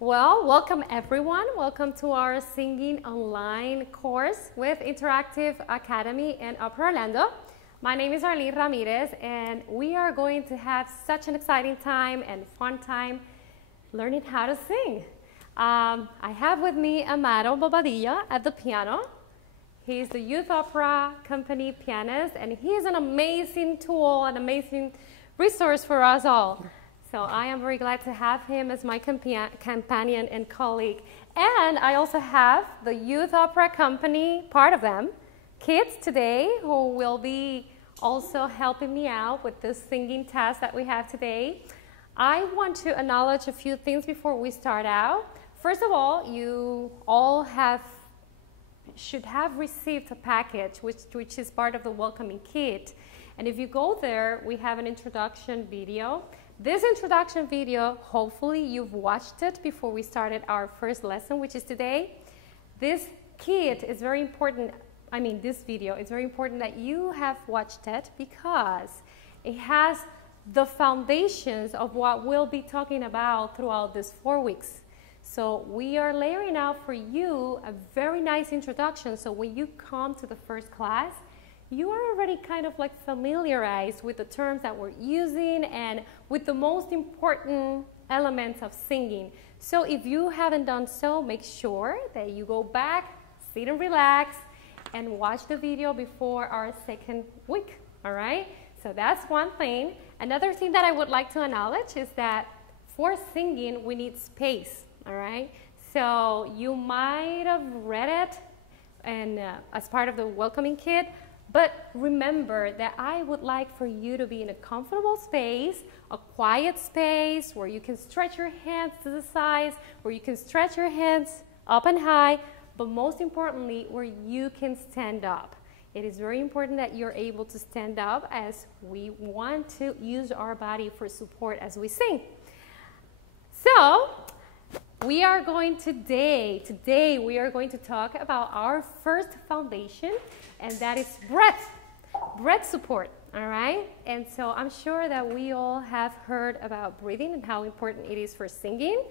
Well, welcome everyone. Welcome to our singing online course with Interactive Academy in Upper Orlando. My name is Arlene Ramirez, and we are going to have such an exciting time and fun time learning how to sing. I have with me Amaro Bobadilla at the piano. He's the Youth Opera Company pianist, and he is an amazing tool, an amazing resource for us all. So I am very glad to have him as my companion and colleague. And I also have the Youth Opera Company, part of them, kids today, who will be also helping me out with this singing task that we have today. I want to acknowledge a few things before we start out. First of all, you all should have received a package, which is part of the welcoming kit. And if you go there, we have an introduction video. This introduction video, hopefully you've watched it before we started our first lesson, which is today. This kit is very important. This video is very important that you have watched it because it has the foundations of what we'll be talking about throughout these 4 weeks. So we are layering out for you a very nice introduction. So when you come to the first class, you are already kind of like familiarized with the terms that we're using and with the most important elements of singing. So if you haven't done so, make sure that you go back, sit and relax, and watch the video before our second week, all right? So that's one thing. Another thing that I would like to acknowledge is that for singing, we need space, all right? So you might have read it and as part of the welcoming kit, but remember that I would like for you to be in a comfortable space, a quiet space where you can stretch your hands to the sides, where you can stretch your hands up and high, but most importantly, where you can stand up. It is very important that you're able to stand up as we want to use our body for support as we sing. So, we are going today we are going to talk about our first foundation, and that is breath support, all right? And so I'm sure that we all have heard about breathing and how important it is for singing.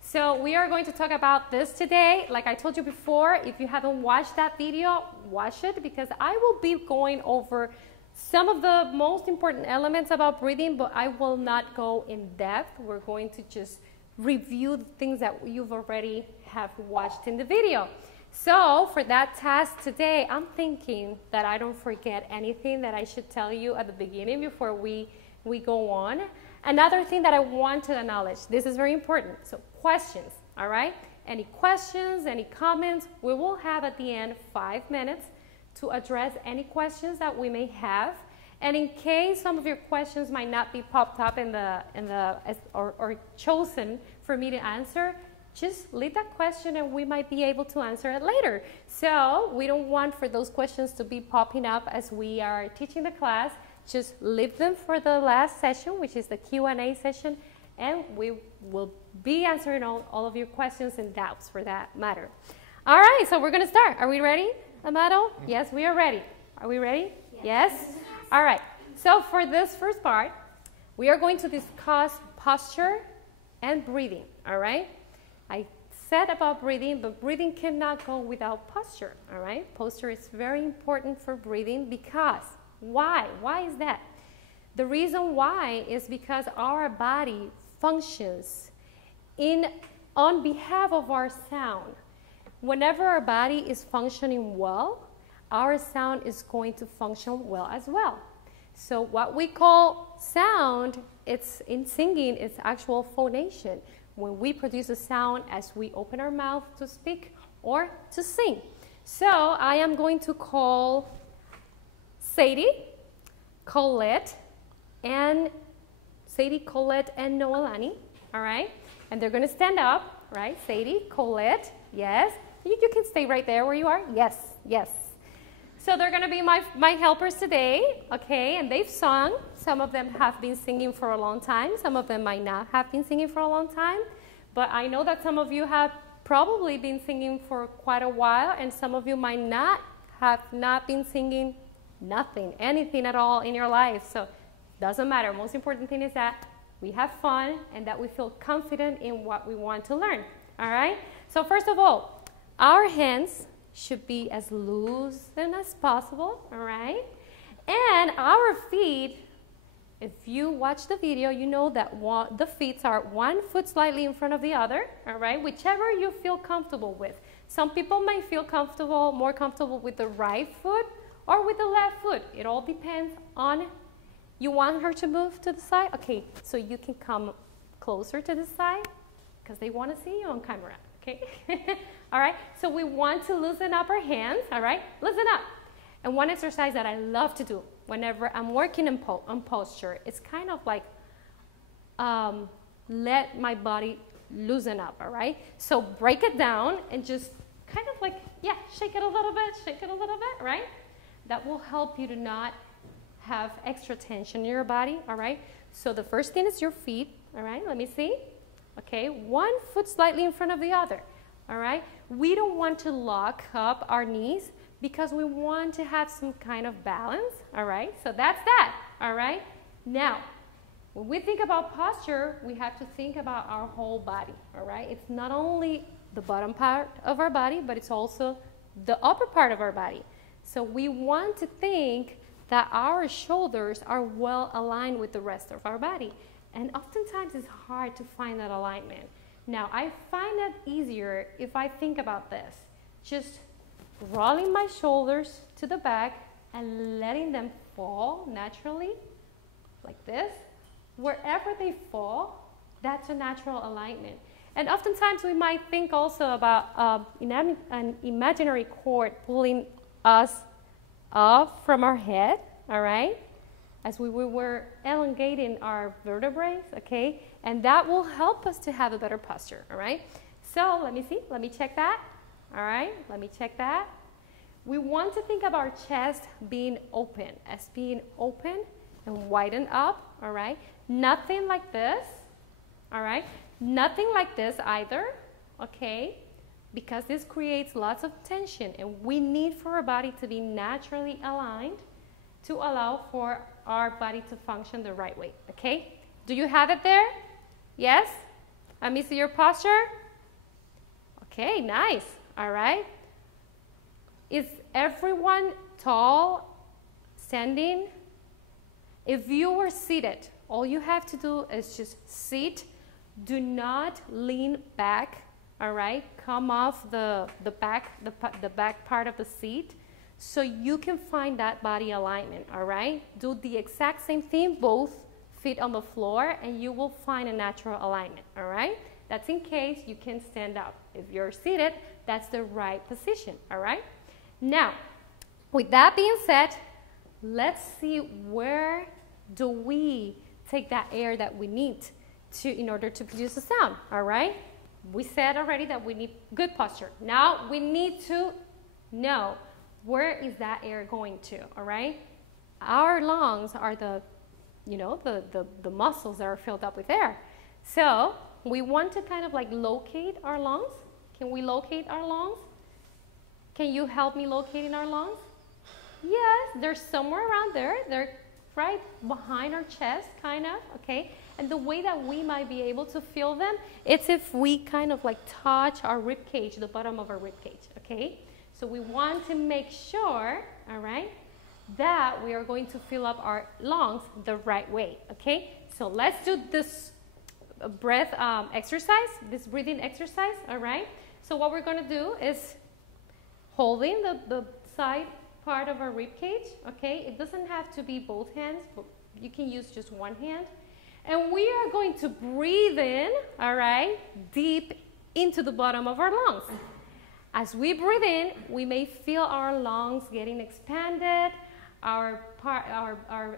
So we are going to talk about this today. Like I told you before, if you haven't watched that video, watch it because I will be going over some of the most important elements about breathing, but I will not go in depth. We're going to just review the things that you've already have watched in the video. So for that task today, I'm thinking that I don't forget anything that I should tell you at the beginning before we go on. Another thing that I want to acknowledge, this is very important, so questions, all right? Any questions, any comments, we will have at the end 5 minutes to address any questions that we may have. And in case some of your questions might not be popped up or chosen for me to answer, just leave that question and we might be able to answer it later. So we don't want for those questions to be popping up as we are teaching the class. Just leave them for the last session, which is the Q&A session, and we will be answering all of your questions and doubts for that matter. All right, so we're going to start. Are we ready, Amado? Yes, we are ready. Are we ready? Yes? All right, so for this first part, we are going to discuss posture and breathing, all right? I said about breathing, but breathing cannot go without posture, all right? Posture is very important for breathing because, why? Why is that? The reason why is because our body functions on behalf of our sound. Whenever our body is functioning well, our sound is going to function well as well. So what we call sound, in singing, it's actual phonation. When we produce a sound as we open our mouth to speak or to sing. So I am going to call Sadie, Colette, and Noelani, all right? And they're going to stand up, right? Sadie, Colette, yes. You can stay right there where you are. Yes, yes. So they're going to be my helpers today, okay? And they've sung. Some of them have been singing for a long time. Some of them might not have been singing for a long time. But I know that some of you have probably been singing for quite a while, and some of you might not have been singing anything at all in your life. So doesn't matter. Most important thing is that we have fun, and that we feel confident in what we want to learn. All right? So first of all, our hands should be as loose as possible. All right? And our feet, if you watch the video, you know that the feet are one foot slightly in front of the other, all right? Whichever you feel comfortable with. Some people may feel more comfortable with the right foot or with the left foot. It all depends on, you want her to move to the side? Okay, so you can come closer to the side because they want to see you on camera, okay? All right, so we want to loosen up our hands, all right? Loosen up. And one exercise that I love to do whenever I'm working on posture, it's kind of like let my body loosen up, all right? So break it down and just kind of like, yeah, shake it a little bit, right? That will help you to not have extra tension in your body, all right? So the first thing is your feet, all right? Let me see. Okay, one foot slightly in front of the other, all right? We don't want to lock up our knees because we want to have some kind of balance, all right? So that's that, all right? Now, when we think about posture, we have to think about our whole body, all right? It's not only the bottom part of our body, but it's also the upper part of our body. So we want to think that our shoulders are well aligned with the rest of our body. And oftentimes it's hard to find that alignment. Now, I find that easier if I think about this. Just rolling my shoulders to the back and letting them fall naturally, like this. Wherever they fall, that's a natural alignment. And oftentimes we might think also about an imaginary cord pulling us up from our head, all right? As we were elongating our vertebrae, okay? And that will help us to have a better posture, all right? So let me see, let me check that. All right, let me check that. We want to think of our chest being open, as being open and widened up, all right? Nothing like this, all right? Nothing like this either, okay? Because this creates lots of tension, and we need for our body to be naturally aligned to allow for our body to function the right way, okay? Do you have it there? Yes? Let me see your posture. Okay, nice. All right. Is everyone tall, standing? If you were seated, all you have to do is just sit. Do not lean back, all right? Come off the back part of the seat so you can find that body alignment, all right? Do the exact same thing, both feet on the floor, and you will find a natural alignment, all right? That's in case you can stand up. If you're seated, that's the right position, all right? Now, with that being said, let's see where do we take that air that we need in order to produce a sound, all right? We said already that we need good posture. Now we need to know where is that air going to, all right? Our lungs are the muscles that are filled up with air. So we want to kind of like locate our lungs. Can we locate our lungs? Can you help me locating our lungs? Yes, they're somewhere around there. They're right behind our chest, kind of, okay? And the way that we might be able to feel them, it's if we kind of like touch our rib cage, the bottom of our rib cage, okay? So we want to make sure, all right, that we are going to fill up our lungs the right way, okay? So let's do this breath exercise, this breathing exercise, all right? So what we're gonna do is holding the side part of our rib cage, okay? It doesn't have to be both hands, but you can use just one hand. And we are going to breathe in, all right, deep into the bottom of our lungs. As we breathe in, we may feel our lungs getting expanded, our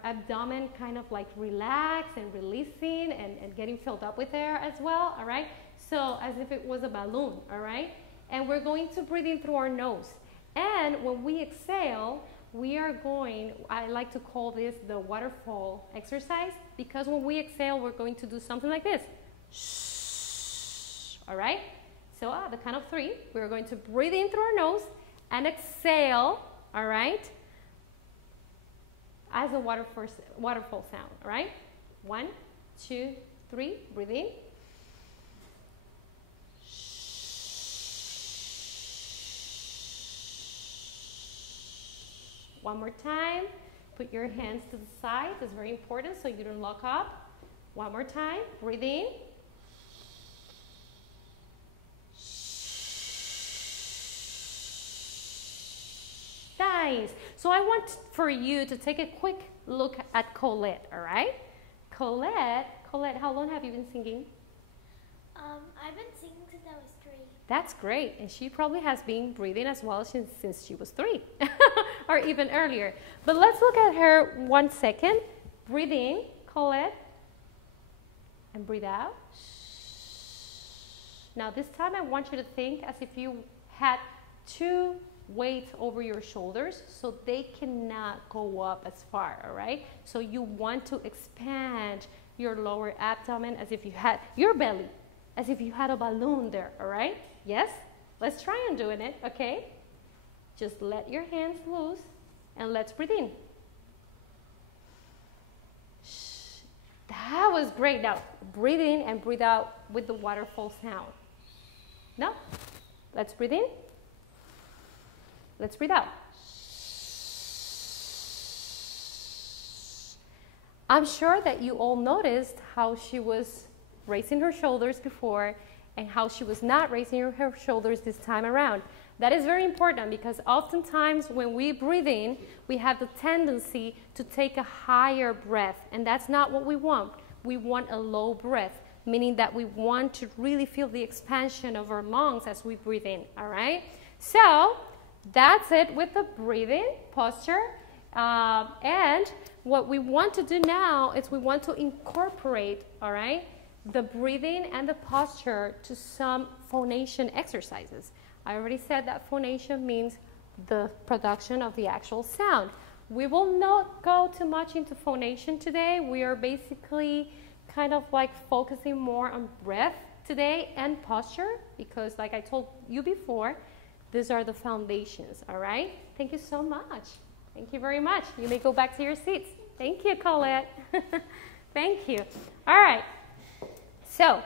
abdomen kind of like relax and releasing and getting filled up with air as well, all right? So as if it was a balloon, all right? And we're going to breathe in through our nose. And when we exhale, we are going, I like to call this the waterfall exercise, because when we exhale, we're going to do something like this. Shh, all right? So at the count of 3, we're going to breathe in through our nose and exhale, all right? As a waterfall sound, all right? 1, 2, 3, breathe in. One more time. Put your hands to the side. That's very important so you don't lock up. One more time. Breathe in. Nice. So I want for you to take a quick look at Colette, all right? Colette, how long have you been singing? I've been singing since I was 3. That's great. And she probably has been breathing as well since she was 3 or even earlier. But let's look at her 1 second. Breathe in, Colette, and breathe out. Now this time I want you to think as if you had 2 weights over your shoulders so they cannot go up as far, all right? So you want to expand your lower abdomen as if you had your belly, as if you had a balloon there, all right? Yes? Let's try on doing it, okay? Just let your hands loose and let's breathe in. That was great. Now, breathe in and breathe out with the waterfall sound. No? Let's breathe in. Let's breathe out. I'm sure that you all noticed how she was raising her shoulders before and how she was not raising her shoulders this time around. That is very important because oftentimes when we breathe in, we have the tendency to take a higher breath, and that's not what we want. We want a low breath, meaning that we want to really feel the expansion of our lungs as we breathe in, all right? So that's it with the breathing posture. And what we want to do now is we want to incorporate, all right, the breathing and the posture to some phonation exercises. I already said that phonation means the production of the actual sound. We will not go too much into phonation today. We are basically kind of like focusing more on breath today and posture because like I told you before, these are the foundations, all right? Thank you so much. Thank you very much. You may go back to your seats. Thank you, Colette. Thank you. All right. So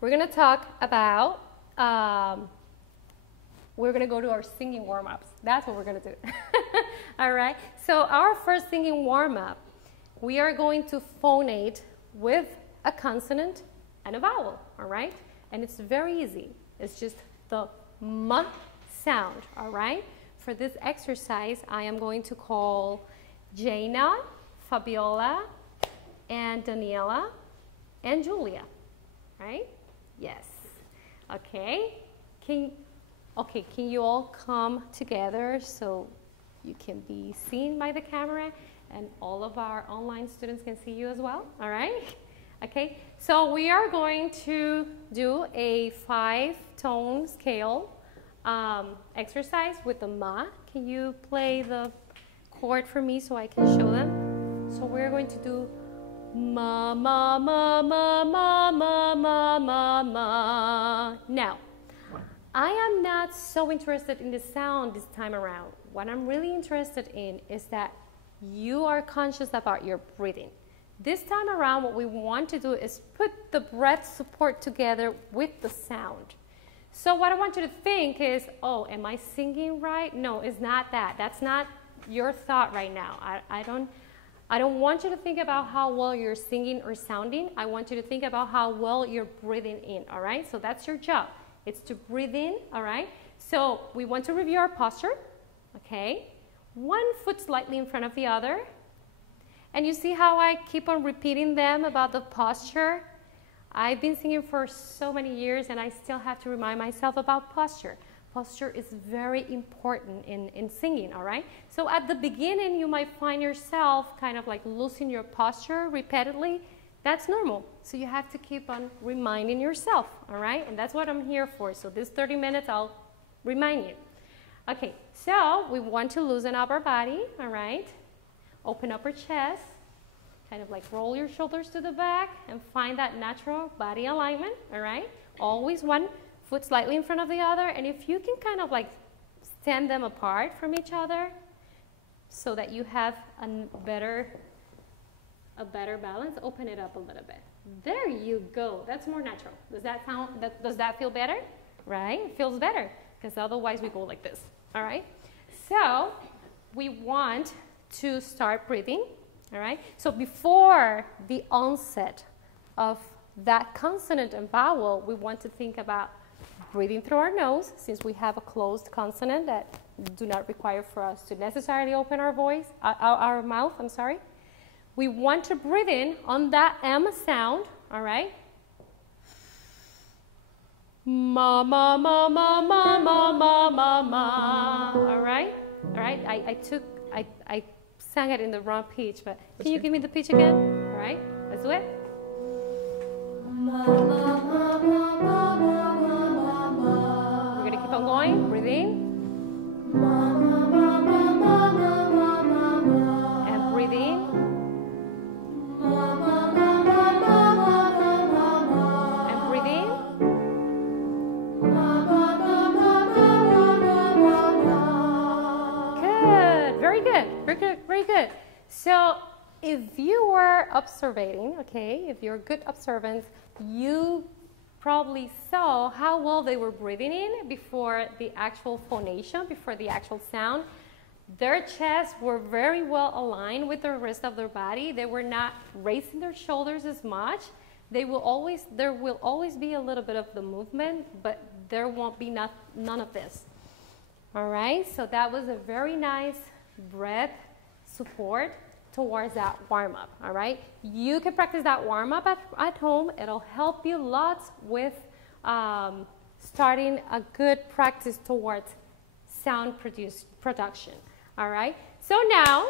we're going to talk about, we're going to go to our singing warm-ups. That's what we're going to do. All right. So our first singing warm-up, we are going to phonate with a consonant and a vowel, all right? And it's very easy. It's just the M sound, all right? For this exercise, I am going to call Jaina, Fabiola, and Daniela, and Julia, right? Yes. Okay. Can you all come together so you can be seen by the camera and all of our online students can see you as well, all right? Okay, so we are going to do a 5-tone scale exercise with the ma. Can you play the chord for me so I can show them? So we're going to do ma, ma, ma, ma, ma, ma, ma, ma, ma. Now, I am not so interested in the sound this time around. What I'm really interested in is that you are conscious about your breathing. This time around, what we want to do is put the breath support together with the sound. So what I want you to think is, oh, am I singing right? No, it's not that. That's not your thought right now. I don't want you to think about how well you're singing or sounding. I want you to think about how well you're breathing in, all right? So that's your job. It's to breathe in, all right? So we want to review our posture, okay? One foot slightly in front of the other. And you see how I keep on repeating them about the posture? I've been singing for so many years and I still have to remind myself about posture. Posture is very important in singing, all right? So at the beginning, you might find yourself kind of like losing your posture repeatedly. That's normal. So you have to keep on reminding yourself, all right? And that's what I'm here for. So this 30 minutes, I'll remind you. Okay, so we want to loosen up our body, all right? Open up our chest, kind of like roll your shoulders to the back and find that natural body alignment, all right? Always one foot slightly in front of the other, and if you can kind of like stand them apart from each other so that you have a better balance, open it up a little bit, There you go. That's more natural. Does that sound, does that feel better? Right? It feels better because otherwise we go like this. All right? So we want to start breathing. All right? So before the onset of that consonant and vowel, we want to think about breathing through our nose, since we have a closed consonant that do not require for us to necessarily open our voice, our mouth, I'm sorry. We want to breathe in on that M sound, all right? Ma, ma, ma, ma, ma, ma, ma, ma, ma, all right? All right, I sang it in the wrong pitch, but can you give me the pitch again? All right, let's do it. Ma, ma, ma, ma, ma, ma, ma, ma. We're gonna keep on going, breathe in. Ma, ma, ma, ma, ma, ma, ma, ma, ma. And breathe in. Ma, ma, ma, ma, ma, ma, ma, ma, ma. And breathe in. Ma, ma, ma, ma, ma, ma, ma, ma. Good, very good, very good, very good. So if you were observing, okay, if you're good observant, you probably saw how well they were breathing in before the actual phonation, before the actual sound. Their chests were very well aligned with the rest of their body. They were not raising their shoulders as much. There will always be a little bit of the movement, but there won't be none of this. All right, so that was a very nice breath support towards that warm-up, all right? You can practice that warm-up at home. It'll help you lots with starting a good practice towards sound production, all right? So now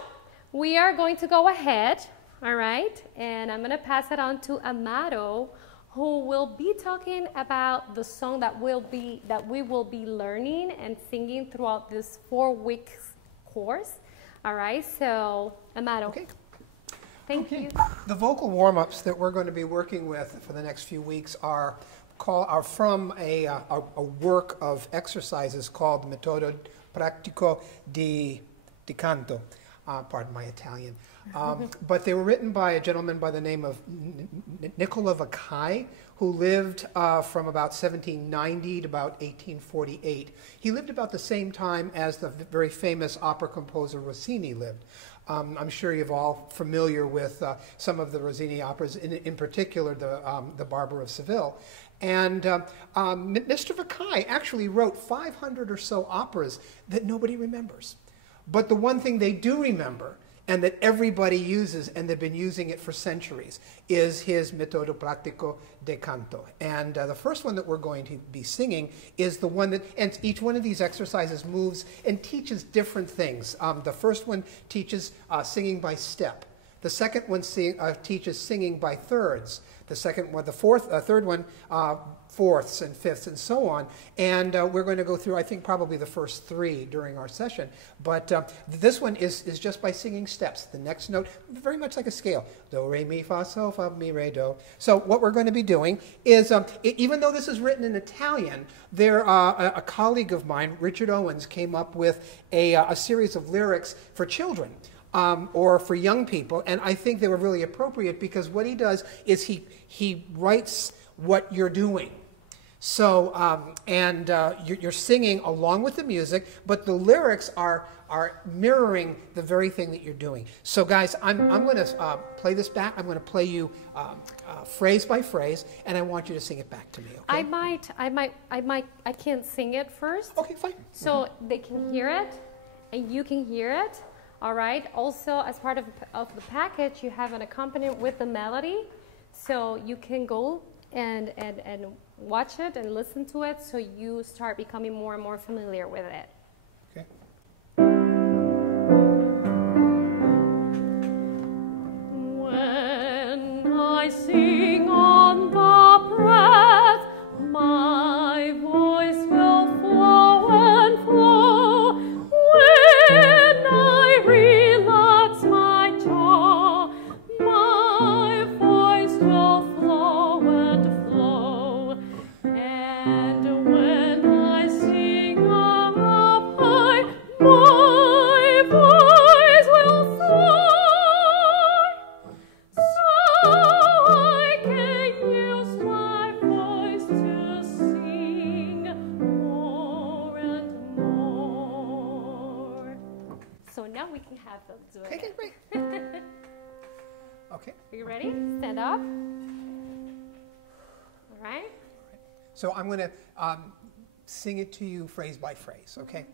we are going to go ahead, all right? And I'm gonna pass it on to Amado, who will be talking about the song that we will be learning and singing throughout this 4 weeks course. All right, so Amado. Okay. Thank you. The vocal warm-ups that we're going to be working with for the next few weeks are from a work of exercises called Metodo Pratico di Canto. Pardon my Italian. But they were written by a gentleman by the name of Nicola Vaccai, who lived from about 1790 to about 1848. He lived about the same time as the very famous opera composer Rossini lived. I'm sure you're all familiar with some of the Rossini operas, in particular the Barber of Seville. And Mr. Vaccai actually wrote 500 or so operas that nobody remembers. But the one thing they do remember, and that everybody uses, and they've been using it for centuries, is his Metodo Pratico di Canto. And the first one that we're going to be singing is the one that, and each one of these exercises moves and teaches different things. The first one teaches singing by step. The second one teaches singing by thirds. The second one, third one, fourths and fifths and so on. And we're going to go through, I think, probably the first 3 during our session. But this one is just by singing steps. The next note, very much like a scale. Do, re, mi, fa, sol, fa, mi, re, do. So what we're going to be doing is, even though this is written in Italian, a colleague of mine, Richard Owens, came up with a series of lyrics for children. Or for young people, and I think they were really appropriate because what he does is he writes what you're doing. So, you're singing along with the music, but the lyrics are mirroring the very thing that you're doing. So guys, I'm going to play this back. I'm going to play you phrase by phrase, and I want you to sing it back to me, okay? I can't sing it first. Okay, fine. So they can hear it, and you can hear it. All right. Also, as part of the package, you have an accompaniment with the melody, so you can go and watch it and listen to it, so you start becoming more and more familiar with it. Okay. When I sing on the breath, my voice will flow and flow. When I relax my jaw, my voice will flow and flow. And when I sing up high, do it. Okay, great. Okay. Are you ready? Stand up. All right. So I'm going to sing it to you phrase by phrase, okay?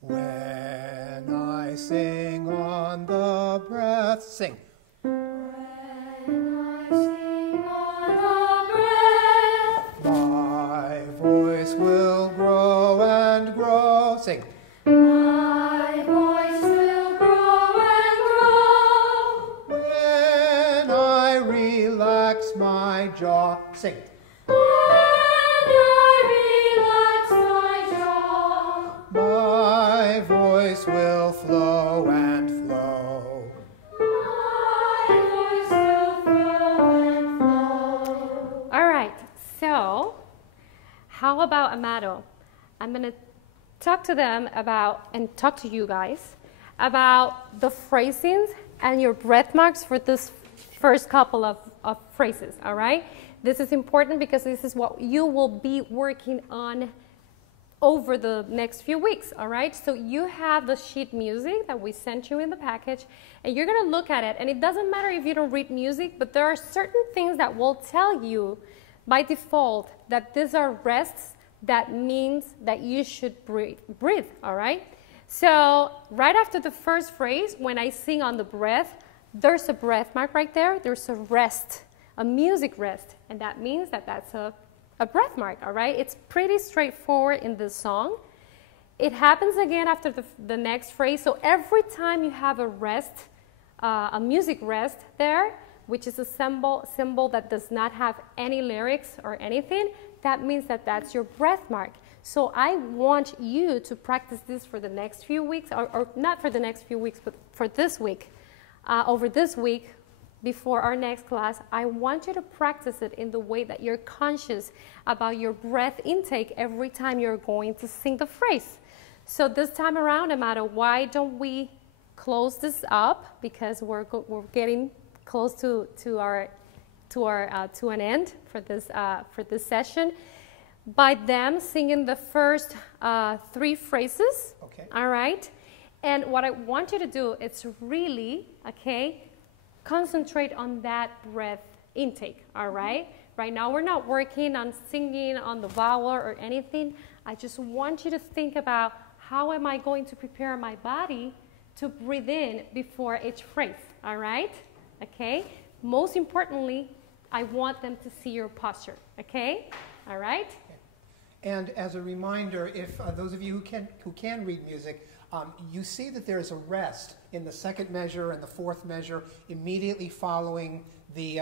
When I sing on the breath, sing. When I sing on the breath, My voice will grow and grow, sing. my voice will grow and grow. When I relax my jaw, sing. When I relax my jaw, My voice will flow and flow. my voice will flow and flow. All right. So, how about Amado? I'm going to talk to them about, and talk to you guys, about the phrasings and your breath marks for this first couple of phrases, all right? This is important because this is what you will be working on over the next few weeks, all right? So you have the sheet music that we sent you in the package, and you're gonna look at it, and it doesn't matter if you don't read music, but there are certain things that will tell you by default that these are rests. That means that you should breathe, all right? So right after the first phrase, when I sing on the breath, there's a breath mark right there. There's a rest, a music rest, and that means that that's a breath mark, all right? It's pretty straightforward in this song. It happens again after the next phrase. So every time you have a rest, a music rest there, which is a symbol that does not have any lyrics or anything, that means that that's your breath mark. So I want you to practice this for the next few weeks, or not for the next few weeks, but for this week. Over this week, before our next class, I want you to practice it in the way that you're conscious about your breath intake every time you're going to sing the phrase. So this time around, Amado, why don't we close this up, because we're getting close to an end for this session, by them singing the first 3 phrases. Okay. All right. And what I want you to do is really, okay, concentrate on that breath intake. All right. Right now we're not working on singing on the vowel or anything. I just want you to think about, how am I going to prepare my body to breathe in before each phrase. All right. Okay. Most importantly, I want them to see your posture, okay? All right? And as a reminder, if those of you who can read music, you see that there is a rest in the second measure and the fourth measure immediately following the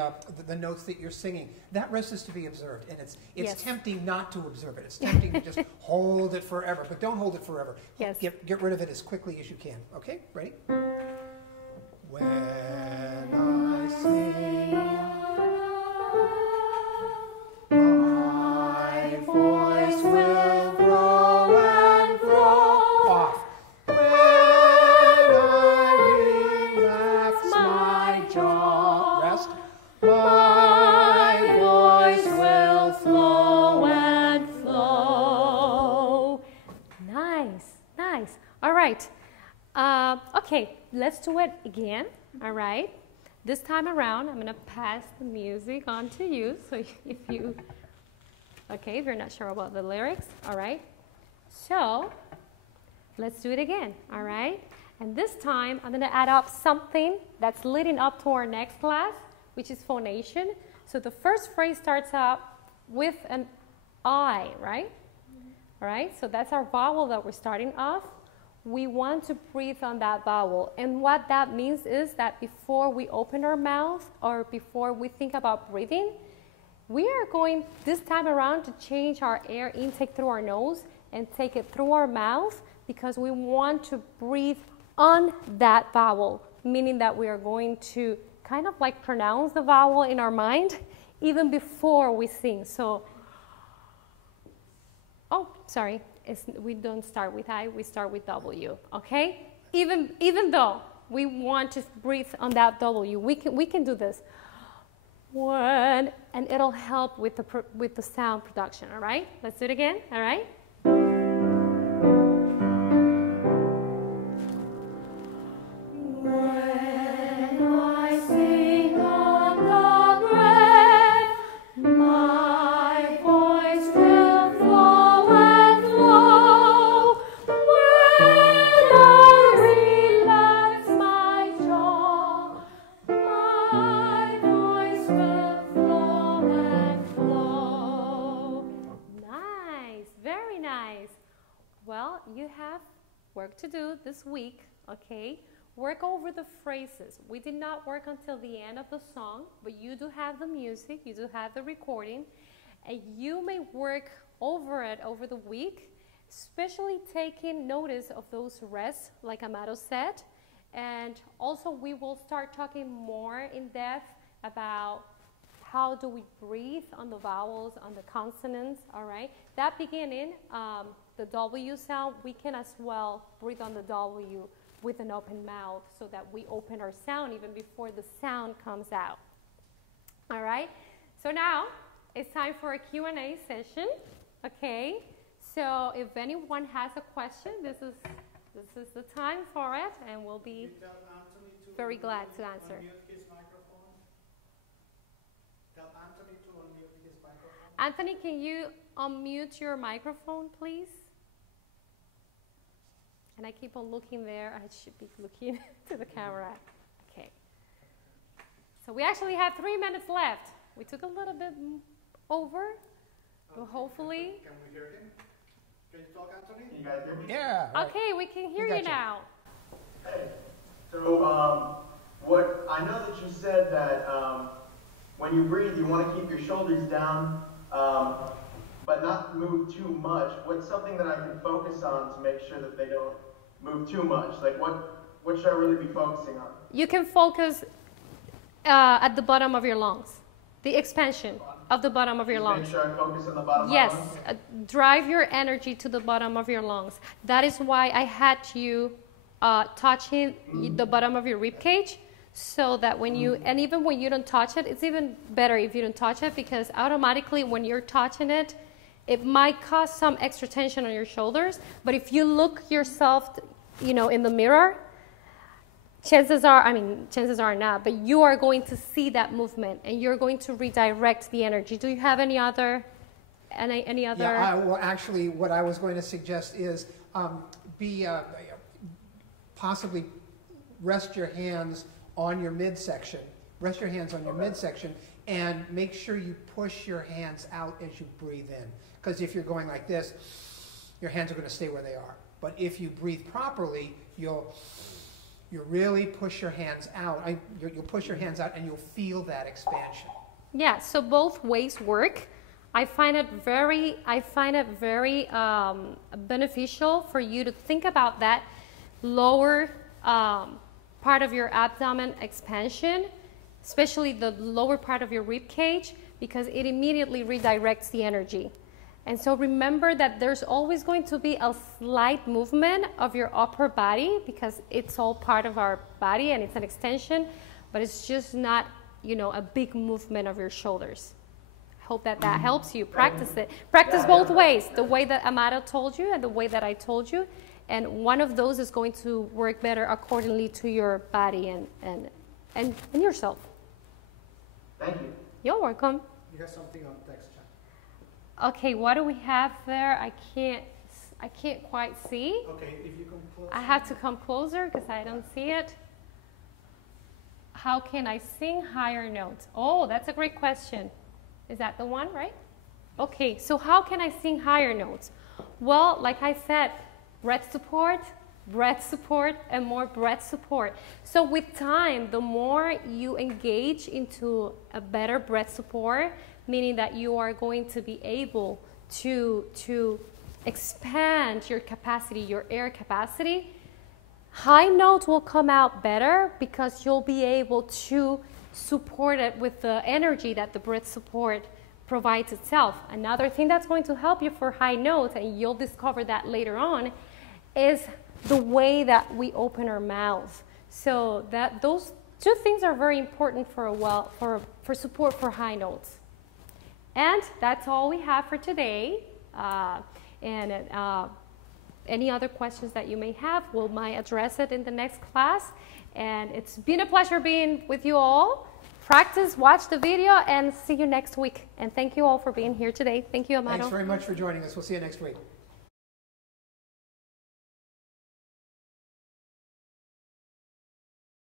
notes that you're singing. That rest is to be observed, and it's Yes. tempting not to observe it. It's tempting to just hold it forever, but don't hold it forever. Yes. Get rid of it as quickly as you can. Okay, ready? When I sing, my voice will grow and grow. Off. When I relax my jaw, rest. My voice will flow and flow. Nice, nice. All right. Okay, let's do it again. All right. This time around, I'm going to pass the music on to you. So if you're not sure about the lyrics, all right. So let's do it again, all right. And this time, I'm going to add up something that's leading up to our next class, which is phonation. So the first phrase starts out with an I, right? All right. So that's our vowel that we're starting off. We want to breathe on that vowel. And what that means is that before we open our mouth or before we think about breathing, we are going this time around to change our air intake through our nose and take it through our mouth, because we want to breathe on that vowel, meaning that we are going to kind of like pronounce the vowel in our mind even before we sing. So, we don't start with I, we start with W, okay? Even though we want to breathe on that W, we can do this. One, and it'll help with the sound production, all right? Let's do it again, all right? When you have work to do this week, okay? Work over the phrases. We did not work until the end of the song, but you do have the music, you do have the recording, and you may work over it over the week, especially taking notice of those rests, like Amado said. And also we will start talking more in depth about how do we breathe on the vowels, on the consonants, all right? That beginning, the W sound, we can as well breathe on the W with an open mouth so that we open our sound even before the sound comes out, all right? So now it's time for a Q&A session, okay? So if anyone has a question, this is the time for it, and we'll be very glad to answer. Tell Anthony to unmute his microphone. Anthony, can you unmute your microphone, please? And I keep on looking there. I should be looking to the camera. Okay. So we actually have 3 minutes left. We took a little bit over, but hopefully. Can we hear him? Can you talk, Anthony? You guys hear me? Yeah. Right. Okay, we can hear We got you you. now. Hey. So, what I know that you said that when you breathe, you want to keep your shoulders down, but not move too much. What's something that I can focus on to make sure that they don't move too much? Like, what should I really be focusing on? You can focus at the bottom of your lungs, the expansion of the bottom of your Just lungs. make sure I focus on the bottom Yes, of my lungs? drive your energy to the bottom of your lungs. That is why I had you touching the bottom of your rib cage, so that when you, and even when you don't touch it, it's even better if you don't touch it, because automatically when you're touching it, it might cause some extra tension on your shoulders. But if you look yourself, you know, in the mirror, chances are not, but you are going to see that movement and you're going to redirect the energy. Do you have any other? Yeah, well, actually, what I was going to suggest is possibly rest your hands on your midsection. Rest your hands on your midsection and make sure you push your hands out as you breathe in. Because if you're going like this, your hands are going to stay where they are. But if you breathe properly, you'll really push your hands out. You'll push your hands out and you'll feel that expansion. Yeah, so both ways work. I find it very beneficial for you to think about that lower part of your abdomen expansion, especially the lower part of your rib cage, because it immediately redirects the energy. And so remember that there's always going to be a slight movement of your upper body, because it's all part of our body and it's an extension, but it's just not, you know, a big movement of your shoulders. I hope that helps you. Practice it. Practice both ways, the way that Amado told you and the way that I told you. And one of those is going to work better accordingly to your body and yourself. Thank you. You're welcome. You have something on text chat. Okay, what do we have there? I can't quite see. Okay, if you come close. I have to come closer because I don't see it. How can I sing higher notes? Oh, that's a great question. Is that the one, right? Okay, so how can I sing higher notes? Well, like I said, breath support, and more breath support. So with time, the more you engage into a better breath support, meaning that you are going to be able to expand your capacity, your air capacity, high notes will come out better because you'll be able to support it with the energy that the breath support provides itself. Another thing that's going to help you for high notes, and you'll discover that later on, is the way that we open our mouth. So that those two things are very important for support for high notes. And that's all we have for today. Any other questions that you may have, we might address it in the next class. And it's been a pleasure being with you all. Practice, watch the video, and see you next week. And thank you all for being here today. Thank you, Amado. Thanks very much for joining us. We'll see you next week.